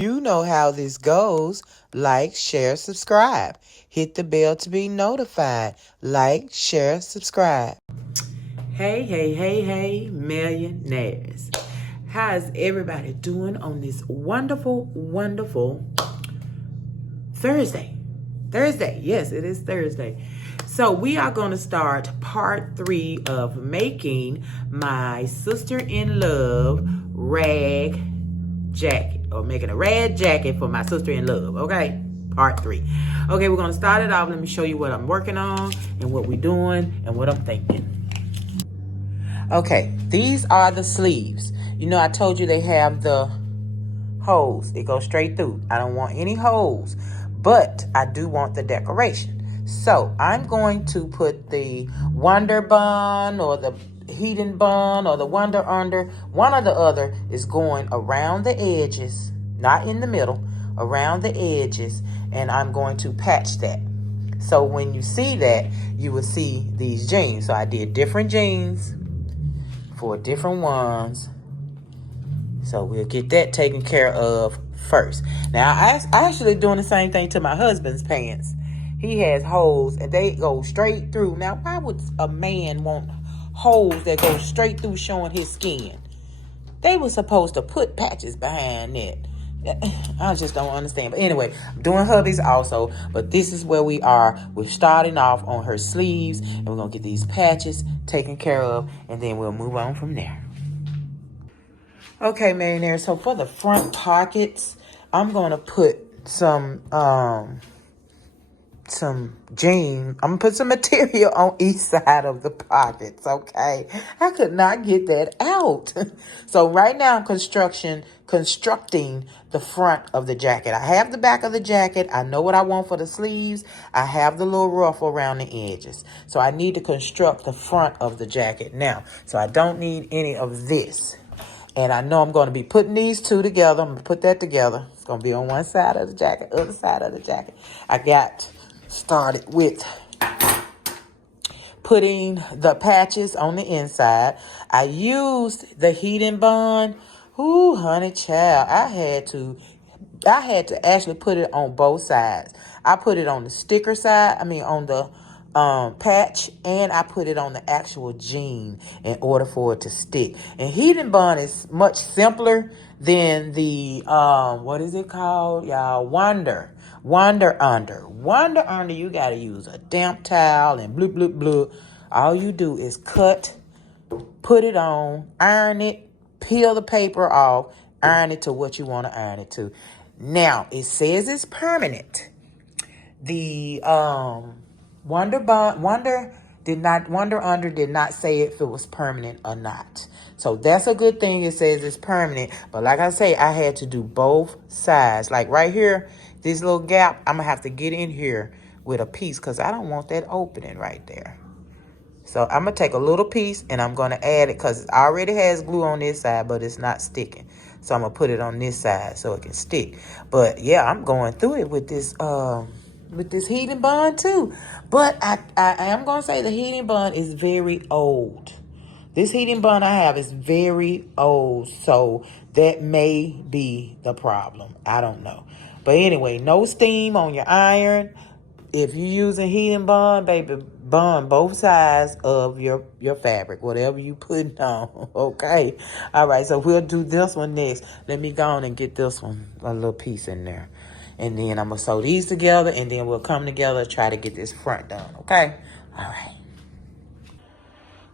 You know how this goes. Like, share, subscribe. Hit the bell to be notified. Like, share, subscribe. Hey, hey, hey, hey, millionaires. How's everybody doing on this wonderful, wonderful Thursday? Yes, it is Thursday. So we are going to start part 3 of making my sister-in-love rag jacket, or making a rag jacket for my sister-in-love. Okay, part 3. Okay, we're going to start it off. Let me show you what I'm working on and what we're doing and what I'm thinking. Okay, these are the sleeves. You know, I told you they have the holes. It goes straight through. I don't want any holes, but I do want the decoration. So I'm going to put the Wonder Bun or the Heating Bun or the Wonder Under. One or the other is going around the edges, not in the middle, around the edges, and I'm going to patch that. So when you see that, you will see these jeans. So I did different jeans for different ones. So we'll get that taken care of first. Now, I actually doing the same thing to my husband's pants. He has holes and they go straight through. Now, why would a man want holes that go straight through showing his skin? They were supposed to put patches behind it. I just don't understand. But anyway, I'm doing hubbies also. But this is where we are. We're starting off on her sleeves. And we're going to get these patches taken care of. And then we'll move on from there. Okay, millionaires. So for the front pockets, I'm going to put some jean. I'm going to put some material on each side of the pockets, okay? I could not get that out. So right now I'm constructing the front of the jacket. I have the back of the jacket. I know what I want for the sleeves. I have the little ruff around the edges. So I need to construct the front of the jacket now. So I don't need any of this. And I know I'm going to be putting these two together. I'm going to put that together. It's going to be on one side of the jacket, other side of the jacket. I got started with putting the patches on the inside. I used the Heating Bond. Ooh, honey child. I had to actually put it on both sides. I put it on the sticker side. On the patch, and I put it on the actual jean in order for it to stick. And Heating Bond is much simpler than the what is it called, y'all? Wonder Under. You gotta use a damp towel and bloop bloop bloop. All you do is cut, put it on, iron it, peel the paper off, iron it to what you want to iron it to. Now it says it's permanent. The Wonder Under did not say if it was permanent or not. So that's a good thing. It says it's permanent. But like I say, I had to do both sides. Like right here, this little gap, I'm going to have to get in here with a piece because I don't want that opening right there. So I'm going to take a little piece and I'm going to add it because it already has glue on this side, but it's not sticking. So I'm going to put it on this side so it can stick. But yeah, I'm going through it with this Heating Bond too. But I am going to say the Heating Bond is very old. This Heating Bond I have is very old. So that may be the problem. I don't know. But anyway, no steam on your iron. If you're using Heating Bond, baby, bond both sides of your fabric, whatever you put on, okay? All right, so we'll do this one next. Let me go on and get this one, a little piece in there. And then I'm going to sew these together, and then we'll come together and try to get this front done, okay? All right.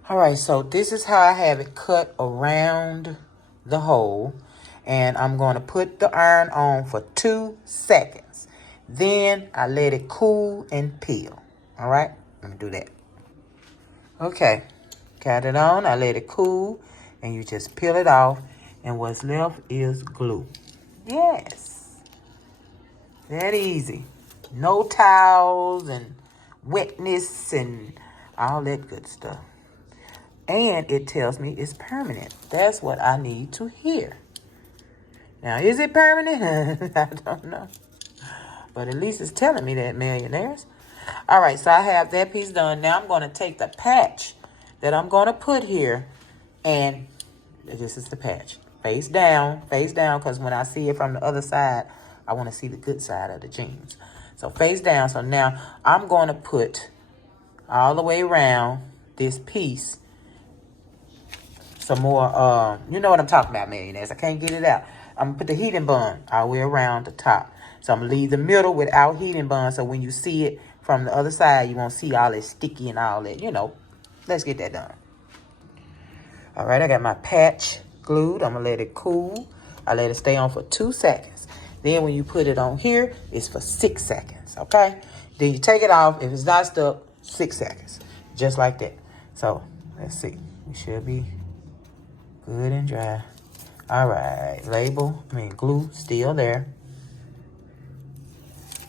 All right, so this is how I have it cut around the hole. And I'm going to put the iron on for 2 seconds. Then I let it cool and peel. All right, let me do that. Okay, got it on. I let it cool, and you just peel it off. And what's left is glue. Yes, that easy. No towels and wetness and all that good stuff. And it tells me it's permanent. That's what I need to hear. Now, is it permanent? I don't know. But at least it's telling me that, millionaires. All right, so I have that piece done. Now I'm going to take the patch that I'm going to put here. And this is the patch. face down, because when I see it from the other side, I want to see the good side of the jeans. So face down. So now I'm going to put all the way around this piece some more, you know what I'm talking about, millionaires. I can't get it out. I'm gonna put the heating bun all the way around the top. So I'm gonna leave the middle without heating bun, so when you see it from the other side, you won't see all that sticky and all that, you know. Let's get that done. All right, I got my patch glued. I'm gonna let it cool. I let it stay on for 2 seconds. Then when you put it on here, it's for 6 seconds, okay? Then you take it off. If it's not stuck, 6 seconds, just like that. So let's see, we should be good and dry. All right, glue still there.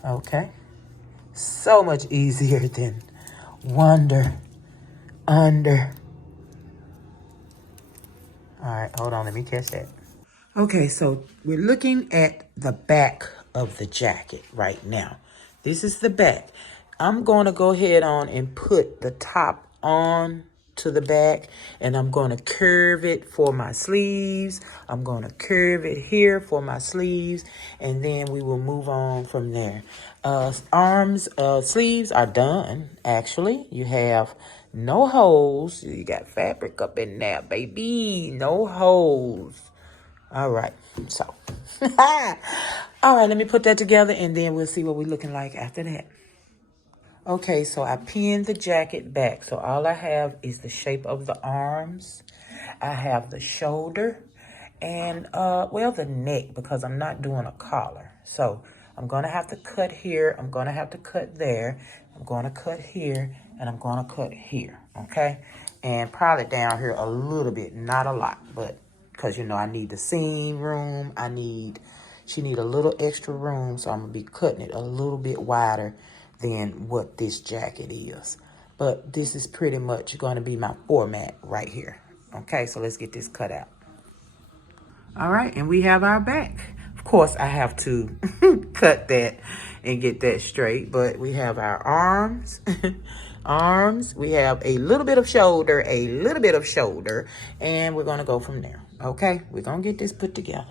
Okay. So much easier than under. All right, hold on, let me catch that. Okay, so we're looking at the back of the jacket right now. This is the back. I'm going to go ahead on and put the top on to the back, and I'm going to curve it for my sleeves. I'm going to curve it here for my sleeves, and then we will move on from there. Sleeves are done, actually. You have no holes. You got fabric up in there, baby. No holes. All right, so, all right, let me put that together, and then we'll see what we're looking like after that. Okay, so I pinned the jacket back, so all I have is the shape of the arms. I have the shoulder, and, the neck, because I'm not doing a collar. So I'm going to have to cut here, I'm going to have to cut there, I'm going to cut here, and I'm going to cut here, okay? And probably down here a little bit, not a lot, but because, you know, I need the seam room. She need a little extra room, so I'm going to be cutting it a little bit wider than what this jacket is. But this is pretty much going to be my format right here. Okay, so let's get this cut out. All right, and we have our back. Of course, I have to cut that and get that straight, but we have our arms. We have a little bit of shoulder, and we're going to go from there. Okay, we're going to get this put together.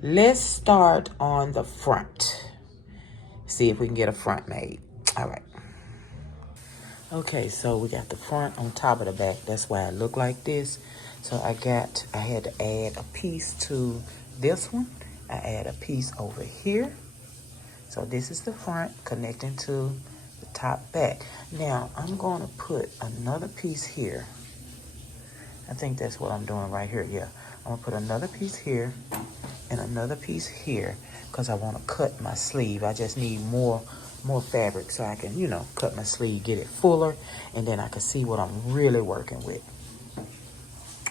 Let's start on the front. See if we can get a front made. All right. Okay, so we got the front on top of the back. That's why it looked like this. So I had to add a piece to this one. I add a piece over here. So this is the front connecting to the top back. Now I'm going to put another piece here. I think that's what I'm doing right here. Yeah, I'm gonna put another piece here and another piece here because I want to cut my sleeve. I just need more fabric so I can, you know, cut my sleeve, get it fuller, and then I can see what I'm really working with.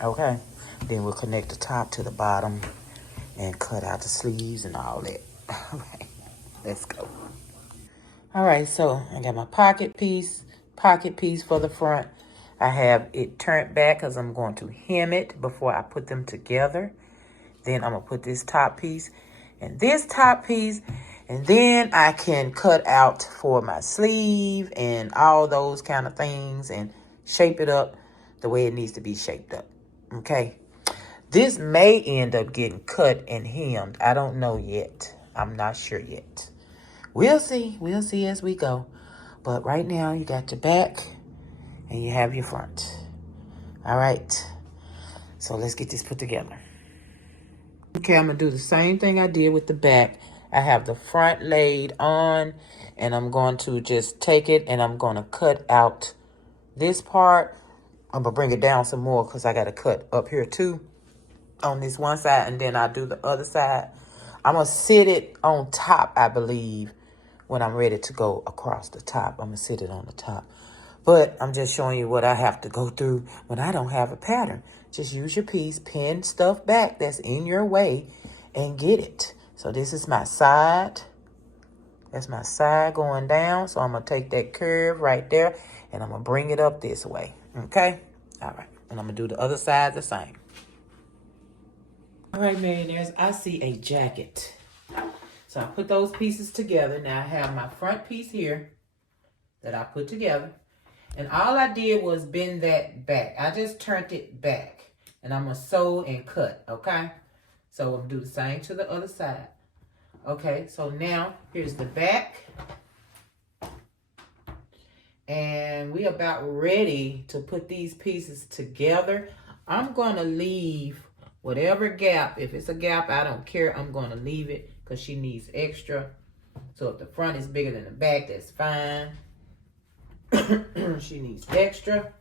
Okay, then we'll connect the top to the bottom and cut out the sleeves and all that. All right, let's go. All right, so I got my pocket piece for the front. I have it turned back because I'm going to hem it before I put them together. Then I'm going to put this top piece and this top piece, and then I can cut out for my sleeve and all those kind of things and shape it up the way it needs to be shaped up, okay? This may end up getting cut and hemmed. I don't know yet. I'm not sure yet. We'll see as we go. But right now, you got your back and you have your front. All right. So let's get this put together. Okay, I'm going to do the same thing I did with the back. I have the front laid on, and I'm going to just take it and I'm going to cut out this part. I'm going to bring it down some more because I got to cut up here too on this one side, and then I'll do the other side. I'm going to sit it on top, I believe, when I'm ready to go across the top. I'm going to sit it on the top. But I'm just showing you what I have to go through when I don't have a pattern. Just use your piece, pin stuff back that's in your way, and get it. So this is my side. That's my side going down. So I'm going to take that curve right there, and I'm going to bring it up this way. Okay? All right. And I'm going to do the other side the same. All right, millionaires, I see a jacket. So I put those pieces together. Now I have my front piece here that I put together. And all I did was bend that back. I just turned it back. And I'm going to sew and cut, okay? So I'm gonna do the same to the other side. Okay, so now here's the back. And we about ready to put these pieces together. I'm gonna leave whatever gap. If it's a gap, I don't care. I'm gonna leave it because she needs extra. So if the front is bigger than the back, that's fine. She needs extra.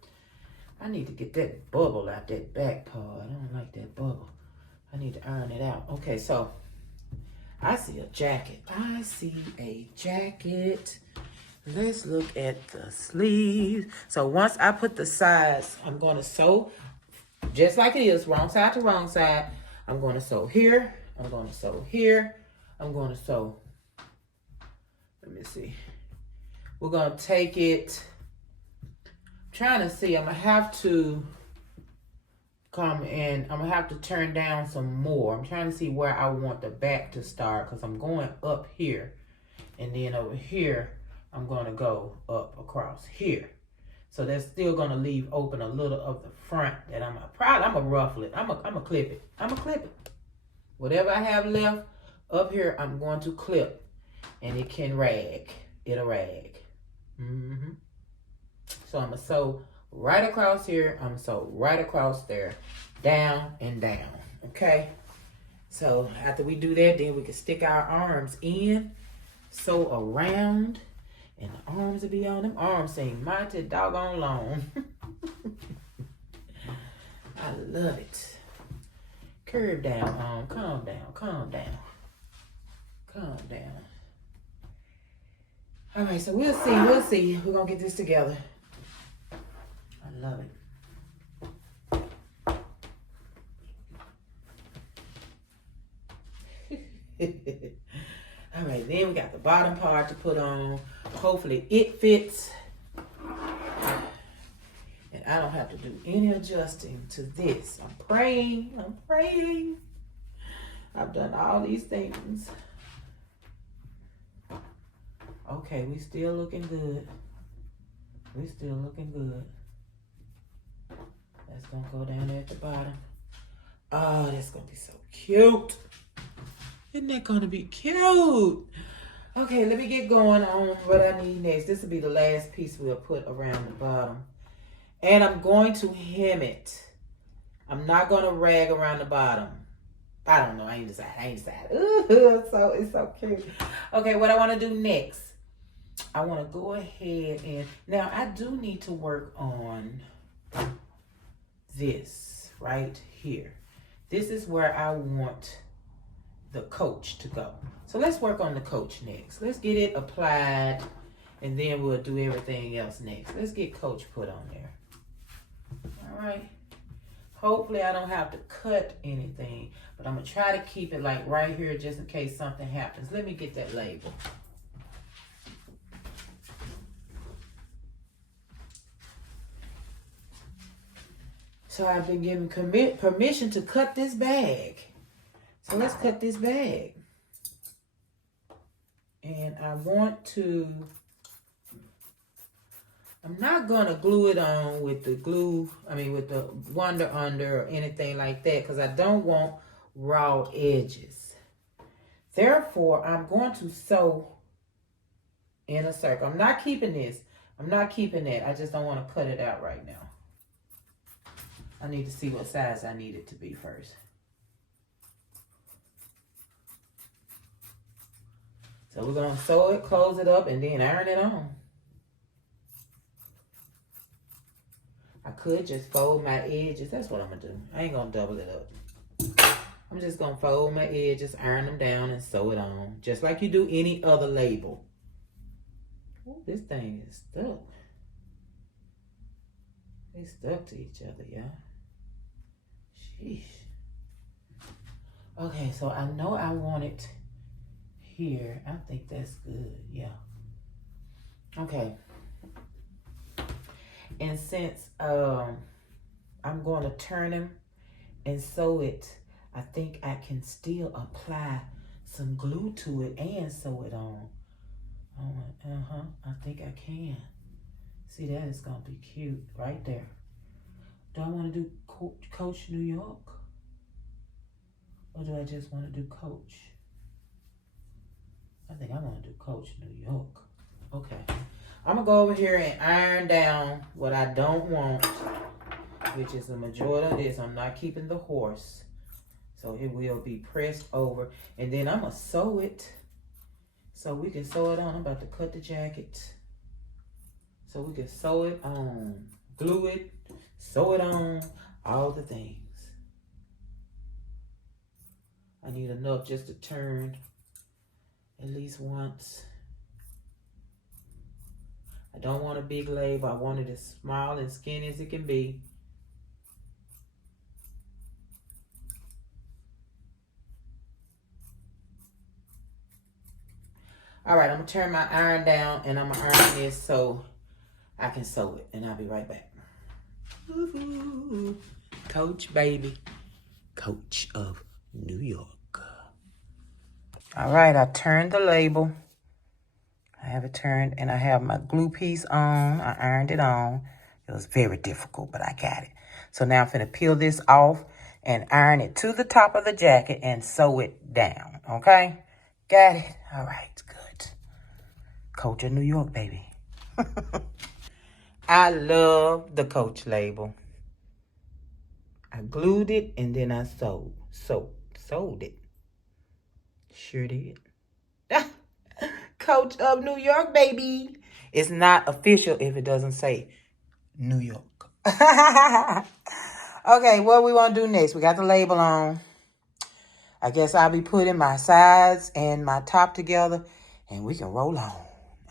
I need to get that bubble out that back part. I don't like that bubble. I need to iron it out. Okay, so I see a jacket. I see a jacket. Let's look at the sleeves. So once I put the sides, I'm going to sew just like it is, wrong side to wrong side. I'm going to sew here. I'm going to sew here. I'm going to sew. Let me see. We're going to take it. I'm trying to see. I'm going to have to come in. I'm going to have to turn down some more. I'm trying to see where I want the back to start because I'm going up here. And then over here, I'm going to go up across here. So that's still going to leave open a little of the front that I'm going to ruffle it. I'm going to clip it. I'm going to clip it. Whatever I have left up here, I'm going to clip. And it can rag. It'll rag. So I'm going to sew right across here. I'm going to sew right across there. Down and down. Okay? So after we do that, then we can stick our arms in. Sew around. And the arms will be on. Them arms seem mighty doggone long. I love it. Curve down, calm down, calm down. Calm down. All right, so we'll see. We're going to get this together. I love it. All right, then we got the bottom part to put on. Hopefully it fits. And I don't have to do any adjusting to this. I'm praying. I've done all these things. Okay, we still looking good. That's gonna go down there at the bottom. Oh, that's gonna be so cute. Isn't that gonna be cute? Okay, let me get going on what I need next. This will be the last piece we'll put around the bottom. And I'm going to hem it. I'm not gonna rag around the bottom. I don't know, I ain't decided. Ooh, so it's so cute. Okay, what I wanna do next, I wanna go ahead and, now I do need to work on this right here. This is where I want the coach to go. So let's work on the coach next. Let's get it applied and then we'll do everything else next. Let's get coach put on there. All right. Hopefully I don't have to cut anything, but I'm gonna try to keep it like right here just in case something happens. Let me get that label. So I've been given permission to cut this bag. So let's cut this bag. And I want to, I'm not going to glue it on with the with the Wonder Under or anything like that because I don't want raw edges. Therefore, I'm going to sew in a circle. I'm not keeping this. I'm not keeping that. I just don't want to cut it out right now. I need to see what size I need it to be first. So we're going to sew it, close it up, and then iron it on. I could just fold my edges. That's what I'm going to do. I ain't going to double it up. I'm just going to fold my edges, iron them down, and sew it on. Just like you do any other label. Ooh, this thing is stuck. They stuck to each other, yeah. Sheesh. Okay, so I know I want it here. I think that's good, yeah. Okay. And since I'm going to turn them and sew it, I think I can still apply some glue to it and sew it on. I think I can. See, that is going to be cute right there. Do I want to do Coach New York? Or do I just want to do Coach? I think I want to do Coach New York. Okay. I'm going to go over here and iron down what I don't want, which is the majority of this. I'm not keeping the horse. So it will be pressed over. And then I'm going to sew it so we can sew it on. I'm about to cut the jacket so we can sew it on. Glue it, sew it on, all the things. I need enough just to turn at least once. I don't want a big label. I want it as small and skinny as it can be. All right, I'm going to turn my iron down and I'm going to iron this so I can sew it. And I'll be right back. Woo-hoo. Coach, baby. Coach of New York. All right, I turned the label. I have it turned and I have my glue piece on. I ironed it on. It was very difficult, but I got it. So now I'm going to peel this off and iron it to the top of the jacket and sew it down. Okay? Got it? All right, good. Coach of New York, baby. I love the Coach label. I glued it and then I sewed it. Sure did. Coach of New York, baby. It's not official if it doesn't say New York. Okay, what we want to do next? We got the label on. I guess I'll be putting my sides and my top together and we can roll on.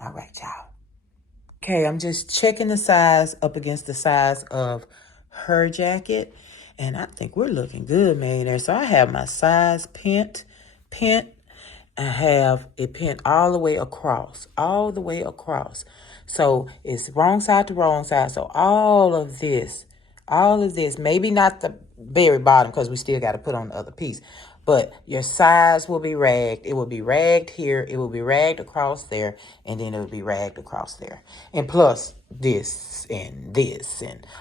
All right, y'all. Okay, I'm just checking the size up against the size of her jacket. And I think we're looking good, man. So I have my size pent. I have it pinned all the way across. So it's wrong side to wrong side. So all of this, maybe not the very bottom because we still got to put on the other piece. But your size will be ragged. It will be ragged here. It will be ragged across there. And then it will be ragged across there. And plus this and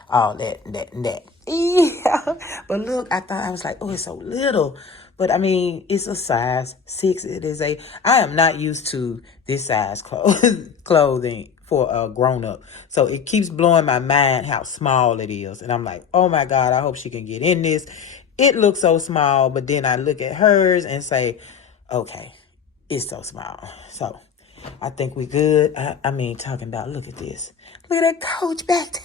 all that and that and that. Yeah. But look, I was like, oh, it's so little. But I mean, it's a size 6. I am not used to this size clothing for a grown up. So it keeps blowing my mind how small it is. And I'm like, oh my God, I hope she can get in this. It looks so small, but then I look at hers and say, okay, it's so small. So I think we good. I mean, talking about, look at this. Look at that Coach back there.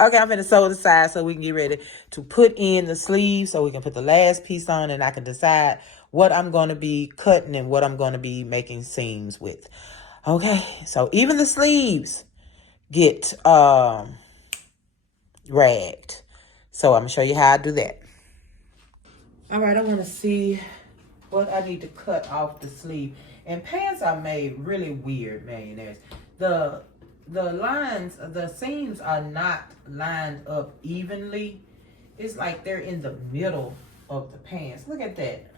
Okay, I'm going to sew the side so we can get ready to put in the sleeves so we can put the last piece on and I can decide what I'm going to be cutting and what I'm going to be making seams with. Okay, so even the sleeves get ragged. So I'm going to show you how I do that. All right, I want to see what I need to cut off the sleeve. And pants are made really weird, millionaires. The lines, the seams are not lined up evenly. It's like they're in the middle of the pants. Look at that.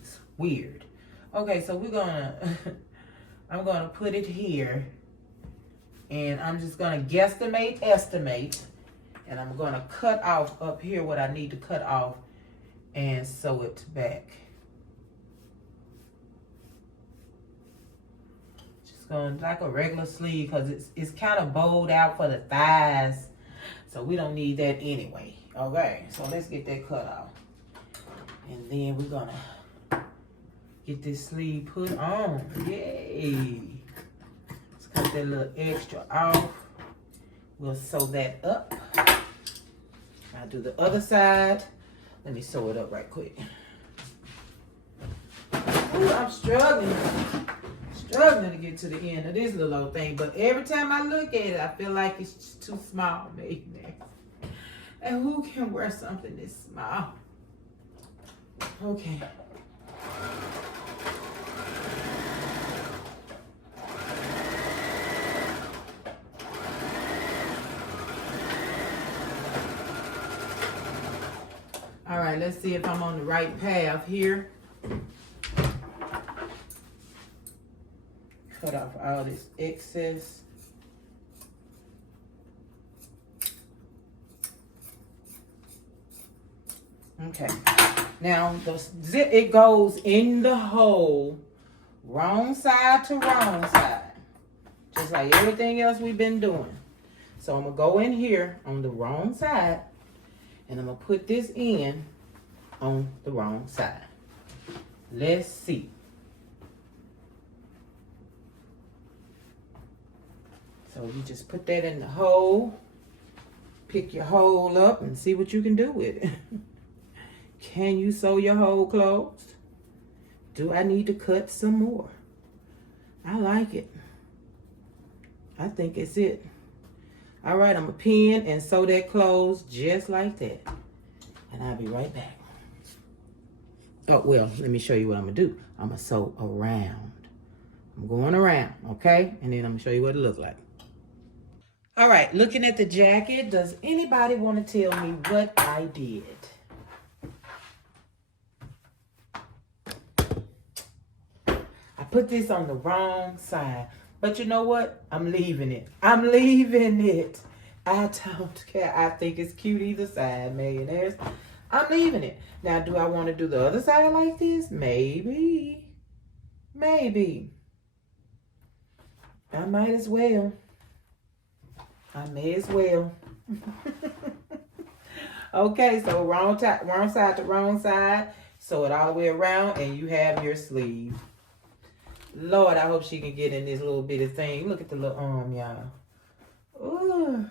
It's weird. Okay, so I'm gonna put it here. And I'm just gonna estimate. And I'm gonna cut off up here what I need to cut off and sew it back. Going like a regular sleeve because it's kind of bowed out for the thighs, so we don't need that anyway. Okay, so let's get that cut off, and then we're gonna get this sleeve put on. Yay! Let's cut that little extra off. We'll sew that up. I'll do the other side. Let me sew it up right quick. Ooh, I'm struggling to get to the end of this little old thing, but every time I look at it, I feel like it's just too small, maybe. And who can wear something this small? Okay. All right, let's see if I'm on the right path here. Cut off all this excess. Okay. Now the zip, it goes in the hole, wrong side to wrong side, just like everything else we've been doing. So I'm gonna go in here on the wrong side, and I'm gonna put this in on the wrong side. Let's see. So you just put that in the hole, pick your hole up, and see what you can do with it. Can you sew your hole closed? Do I need to cut some more? I like it. I think it's it. All right, I'm gonna pin and sew that closed just like that. And I'll be right back. Oh, well, let me show you what I'm gonna do. I'm gonna sew around. I'm going around, okay? And then I'm gonna show you what it looks like. All right, looking at the jacket, does anybody want to tell me what I did? I put this on the wrong side, but you know what? I'm leaving it. I'm leaving it. I don't care. I think it's cute either side, millionaires. I'm leaving it. Now, do I want to do the other side like this? Maybe. Maybe. I might as well. I may as well. Okay, so wrong side to wrong side. Sew it all the way around, and you have your sleeve. Lord, I hope she can get in this little bitty thing. Look at the little arm, y'all. Ooh.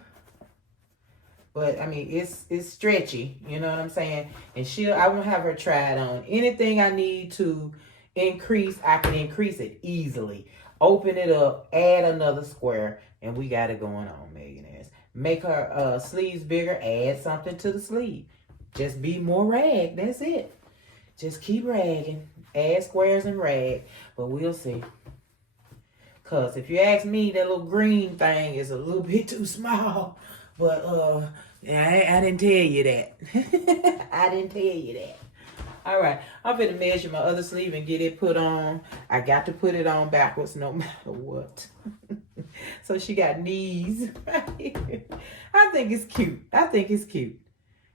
But I mean, it's stretchy. You know what I'm saying? And I won't have her try it on. Anything I need to increase, I can increase it easily. Open it up, add another square, and we got it going on, millionaires. Make her sleeves bigger, add something to the sleeve. Just be more rag, that's it. Just keep ragging, add squares and rag, but we'll see. Because if you ask me, that little green thing is a little bit too small. But I didn't tell you that. I didn't tell you that. All right, I'm going to measure my other sleeve and get it put on. I got to put it on backwards no matter what. So she got knees right here. I think it's cute. I think it's cute.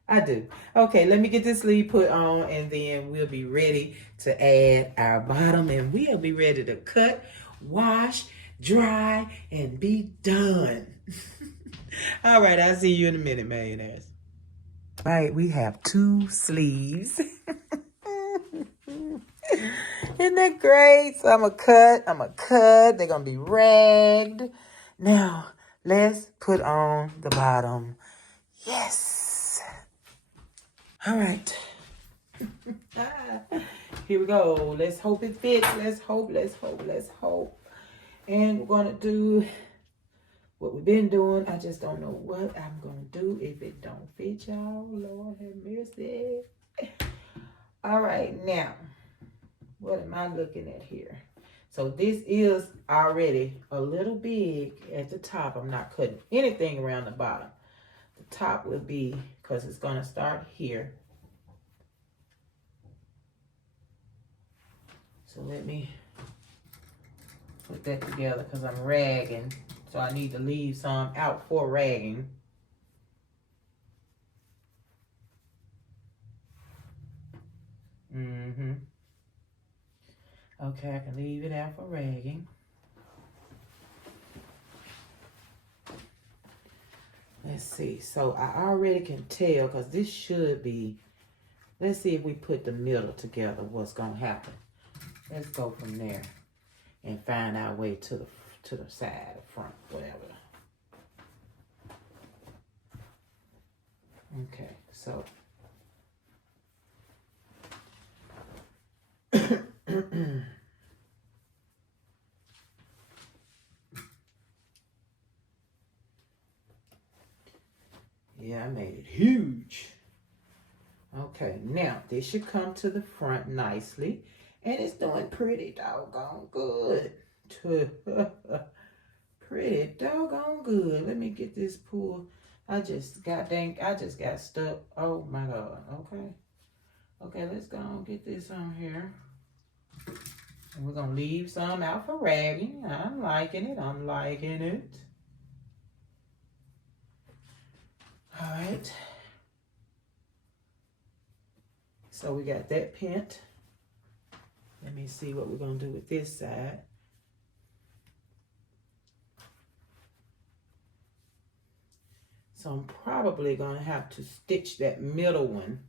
I do. Okay, let me get this sleeve put on, and then we'll be ready to add our bottom, and we'll be ready to cut, wash, dry, and be done. All right, I'll see you in a minute, millionaires. All right, we have 2 sleeves. Isn't that great? So I'm going to cut. They're going to be ragged. Now, let's put on the bottom. Yes. All right. Here we go. Let's hope it fits. Let's hope. And we're going to do what we've been doing. I just don't know what I'm going to do if it don't fit, y'all. Lord have mercy. All right, now, what am I looking at here? So this is already a little big at the top. I'm not cutting anything around the bottom. The top will be, because it's going to start here. So let me put that together because I'm ragging. So I need to leave some out for ragging. Okay, I can leave it out for ragging. Let's see. So I already can tell because this should be, let's see if we put the middle together, what's going to happen. Let's go from there and find our way to the side, the front, whatever. Okay, so yeah, I made it huge. Okay, now this should come to the front nicely, and it's doing pretty doggone good. Pretty doggone good. Let me get this pull. I just got stuck. Oh my God. Okay, let's go and get this on here. And we're gonna leave some out for ragging. I'm liking it. All right. So we got that pent. Let me see what we're going to do with this side. So I'm probably going to have to stitch that middle one.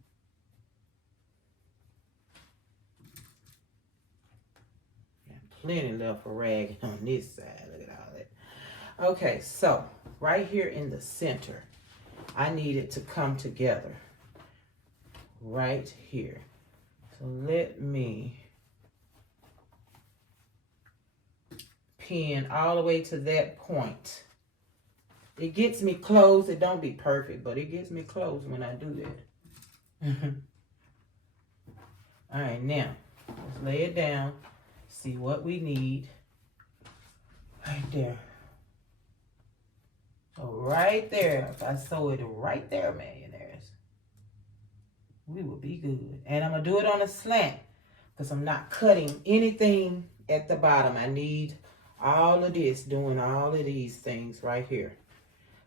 Got plenty left for ragging on this side. Look at all that. Okay, so right here in the center, I need it to come together. Right here. So let me pin all the way to that point. It gets me close. It don't be perfect, but it gets me close when I do that. All right, now let's lay it down. See what we need. Right there. So right there, if I sew it right there, millionaires, we will be good. And I'm gonna do it on a slant because I'm not cutting anything at the bottom. I need all of this, doing all of these things right here.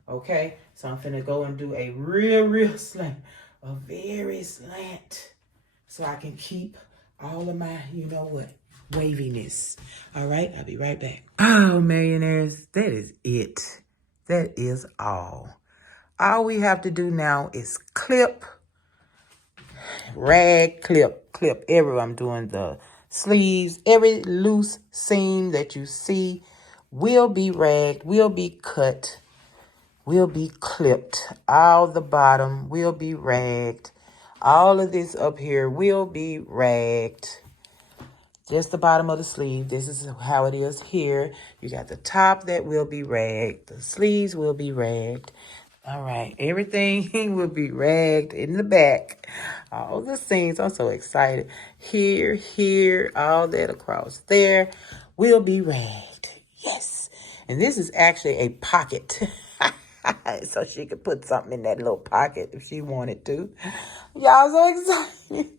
Okay, so I'm finna go and do a real slant, a very slant, so I can keep all of my, you know what, waviness. All right, I'll be right back. Oh, millionaires, that is it. That is all. All we have to do now is clip, rag, clip everywhere. I'm doing the sleeves. Every loose seam that you see will be ragged, will be cut, will be clipped. All the bottom will be ragged. All of this up here will be ragged. Just the bottom of the sleeve. This is how it is here. You got the top that will be ragged. The sleeves will be ragged. All right. Everything will be ragged in the back. All the seams. I'm so excited. Here, all that across there will be ragged. Yes. And this is actually a pocket. So she could put something in that little pocket if she wanted to. Y'all so excited.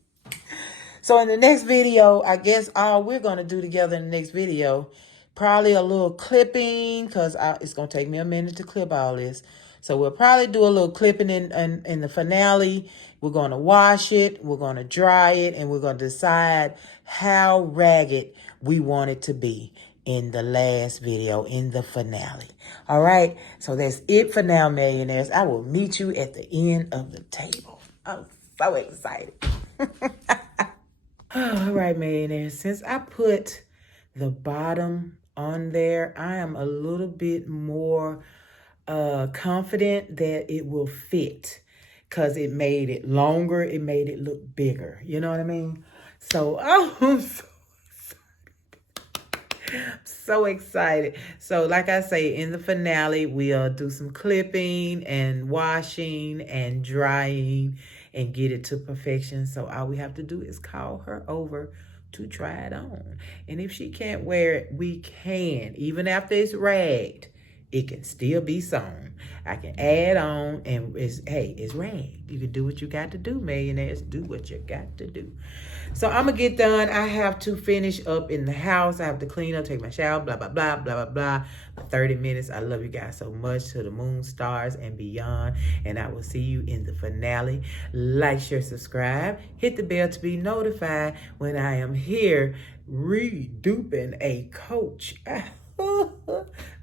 So in the next video, I guess all we're going to do together in the next video, probably a little clipping, because it's going to take me a minute to clip all this. So we'll probably do a little clipping in the finale. We're going to wash it, we're going to dry it, and we're going to decide how ragged we want it to be in the last video, in the finale. All right, so that's it for now, millionaires. I will meet you at the end of the table. I'm so excited. All right, millionaires, since I put the bottom on there, I am a little bit more confident that it will fit because it made it longer. It made it look bigger. You know what I mean? So I'm so excited. So like I say, in the finale, we'll do some clipping and washing and drying and get it to perfection. So all we have to do is call her over to try it on. And if she can't wear it, we can. Even after it's ragged, it can still be sewn. I can add on and it's ragged. You can do what you got to do, millionaires. Do what you got to do. So I'm going to get done. I have to finish up in the house. I have to clean up, take my shower, blah, blah, blah, blah, blah, blah. 30 minutes. I love you guys so much. To the moon, stars, and beyond. And I will see you in the finale. Like, share, subscribe. Hit the bell to be notified when I am here re-duping a coach.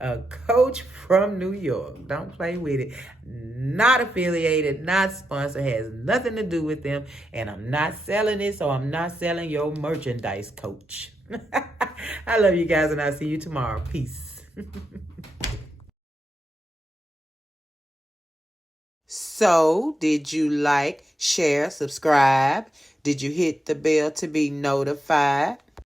A coach from New York. Don't play with it. Not affiliated, not sponsored, has nothing to do with them. And I'm not selling it, so I'm not selling your merchandise, coach. I love you guys, and I'll see you tomorrow. Peace. So, did you like, share, subscribe? Did you hit the bell to be notified?